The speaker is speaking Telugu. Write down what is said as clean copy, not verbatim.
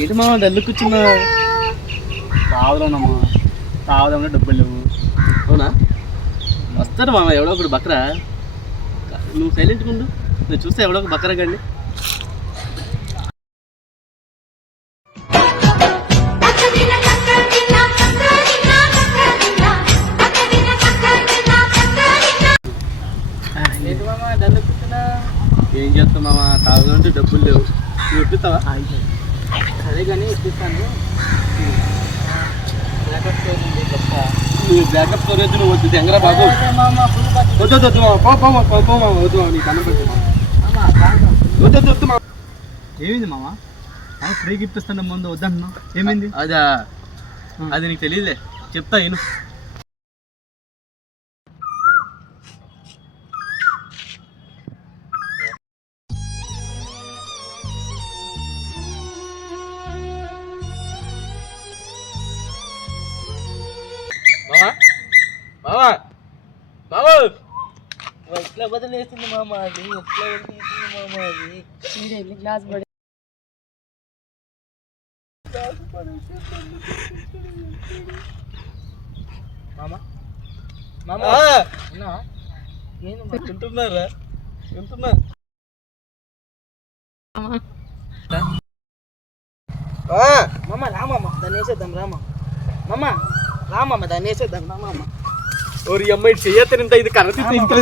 ఏంటి మామ డల్లు కూర్చున్నా? తాగుదామమ్మా, తాగుదామన్నా డబ్బులు లేవు. అవునా? వస్తాడు మామ ఎవడో ఒకడు బక్రా. నువ్వు సైలెంట్గా ఉండు, నువ్వు చూస్తే ఎవడో ఒక బక్రా గండి. ఏంటి మామ డల్లు కూర్చున్నా? ఏం చేస్తావు మామ, తాగుదామంటే డబ్బులు లేవు. నువ్వు ఇప్పిస్తావా? సరే కానీ ఇప్పిస్తాను. నువ్వు బ్యాకప్ స్టోరేజ్ నువ్వు వద్దు తెంగరా బాబు. వద్దు వద్దు వద్దు నీకు అన్నం పెట్టి వద్దు వద్దు వద్దు. ఏమైంది మామ? ఫ్రీ గిఫ్ట్ ఇస్తాను ముందు వద్దంటున్నా. ఏమైంది? అదా, అది నీకు తెలియదులే, చెప్తా నేను. మామా మామా ఎట్లా బదిలేస్తుంది మామ, అది ఎట్లా వెళ్తుంది మామ, అది ఎన్ని క్లాస్ పడి మామ మామ వింటున్నారా? వింటున్నా మామ. రామమ్మ దాన్ని వేసేద్దాం, రామ మామ, రామమ్మ దాన్ని వేసేద్దాం, రామమ్మ. ఓరి అమ్మాయి చెయ్యత ఇంత ఇది కరెక్ట్ ఇంత